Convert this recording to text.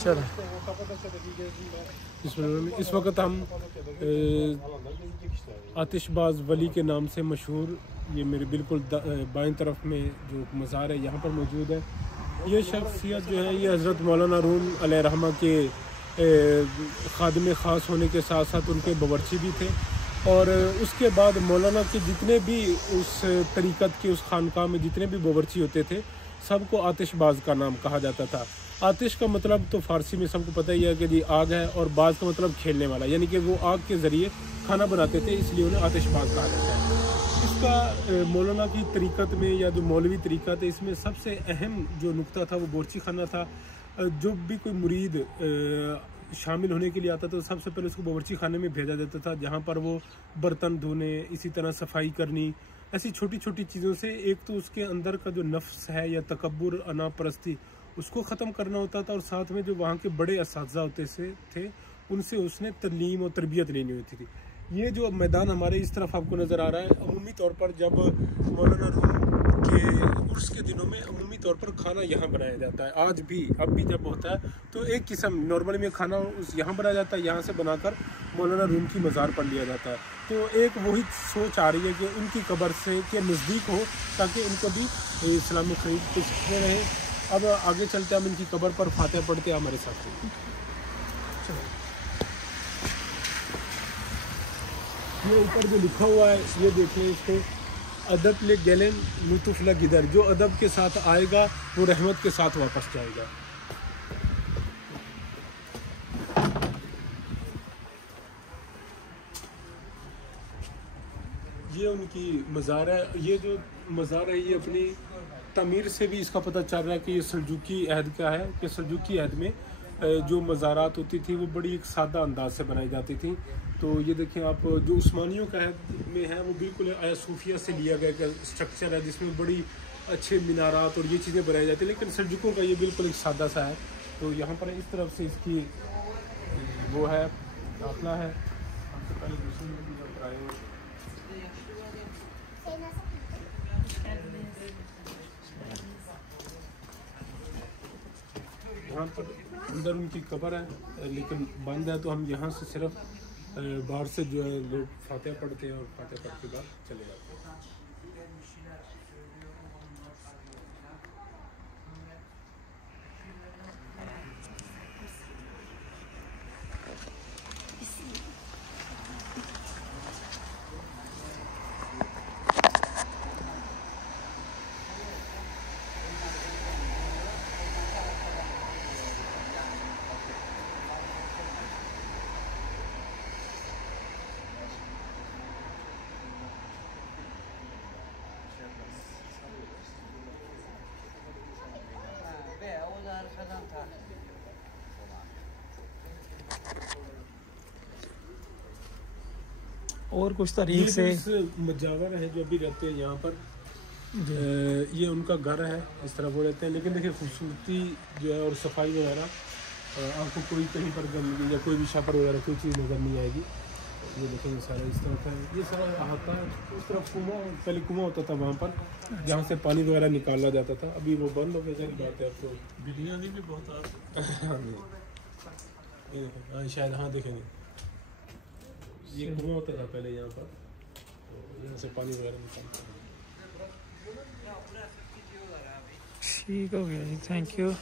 चलो इस वक्त हम आतिशबाज वली के नाम से मशहूर, ये मेरे बिल्कुल बाएं तरफ में जो मज़ार है यहाँ पर मौजूद है। ये शख्सियत जो है ये हज़रत मौलाना रूम अलैहिर्रहमा के खादिम ख़ास होने के साथ साथ उनके बावर्ची भी थे। और उसके बाद मौलाना के जितने भी उस तरीक़त के उस खानकाह में जितने भी बावर्ची होते थे सबको आतिशबाज का नाम कहा जाता था। आतिश का मतलब तो फ़ारसी में सबको पता ही है कि जी आग है, और बाज का मतलब खेलने वाला, यानी कि वो आग के ज़रिए खाना बनाते थे, इसलिए उन्हें आतिशबाज कहा जाता है। इसका मौलाना की तरीक़त में या जो मौलवी तरीक़त है इसमें सबसे अहम जो नुक्ता था वो बावर्ची खाना था। जो भी कोई मुरीद शामिल होने के लिए आता था तो सबसे पहले उसको बावर्ची खाने में भेजा जाता था, जहाँ पर वो बर्तन धोने, इसी तरह सफाई करनी, ऐसी छोटी छोटी चीज़ों से एक तो उसके अंदर का जो नफ्स है या तकब्बुर अना परस्ती उसको ख़त्म करना होता था, और साथ में जो वहाँ के बड़े असातिज़ा होते थे उनसे उसने तलीम और तरबियत लेनी होती थी। ये जो मैदान हमारे इस तरफ आपको नज़र आ रहा है, अमूमी तौर पर जब मौलाना रूम के उर्स के दिनों में अमूमी तौर पर खाना यहाँ बनाया जाता है। आज भी अब भी जब होता है तो एक किस्म नॉर्मली में खाना उस यहाँ बनाया जाता है, यहाँ से बनाकर मौलाना रूम की मज़ार पर लिया जाता है। तो एक वही सोच आ रही है कि उनकी कब्र से के नज़दीक हो ताकि इनको भी इस्लामी खरीद के सीखते रहें। अब आगे चलते हम इनकी कब्र पर फातिहा पढ़ते हमारे साथ। चलो ये ऊपर जो लिखा हुआ है ये देखें, इसको अदब ले गैलन लुतुफला गिदर, जो अदब के साथ आएगा वो रहमत के साथ वापस जाएगा। ये उनकी मज़ार है। ये जो मज़ार है ये अपनी तमीर से भी इसका पता चल रहा है कि ये सल्जुकी अहद का है, कि सल्जुकी अहद में जो मज़ारात होती थी वो बड़ी एक सादा अंदाज से बनाई जाती थी। तो ये देखें आप, जो उस्मानियों का अहद में है वो बिल्कुल आया सूफिया से लिया गया स्ट्रक्चर है, जिसमें बड़ी अच्छे मीनारात और ये चीज़ें बनाई जाती हैं, लेकिन सल्जुकों का ये बिल्कुल एक सादा सा है। तो यहाँ पर इस तरफ से इसकी वो है दाखला है। यहाँ पर अंदर उनकी कब्र है लेकिन बंद है, तो हम यहाँ से सिर्फ बाहर से जो है लोग फातिहा पढ़ते हैं और फातिहा पढ़ के बाद चले जाते हैं। और कुछ तारीख से मुजावर है जो अभी रहते हैं यहाँ पर, ये उनका घर है, इस तरह वो रहते हैं। लेकिन देखिए खूबसूरती जो है और सफाई वगैरह आपको कोई कहीं पर गंदगी या कोई भी छापर वगैरह कोई चीज़ नज़र नहीं आएगी। ये देखें ये सारा इस तरफ है, ये सारा अहाता है। उस तरफ कुआं, पहले कुआं होता था वहाँ पर जहाँ से पानी वगैरह निकाला जाता था, अभी वो बंद हो गया। बात है आपको बिरयानी भी बहुत हाँ शायद, हाँ देखेंगे ये कुआं होता था पहले यहाँ पर, तो यहाँ से पानी वगैरह निकालता था। ठीक हो गया जी, थैंक यू।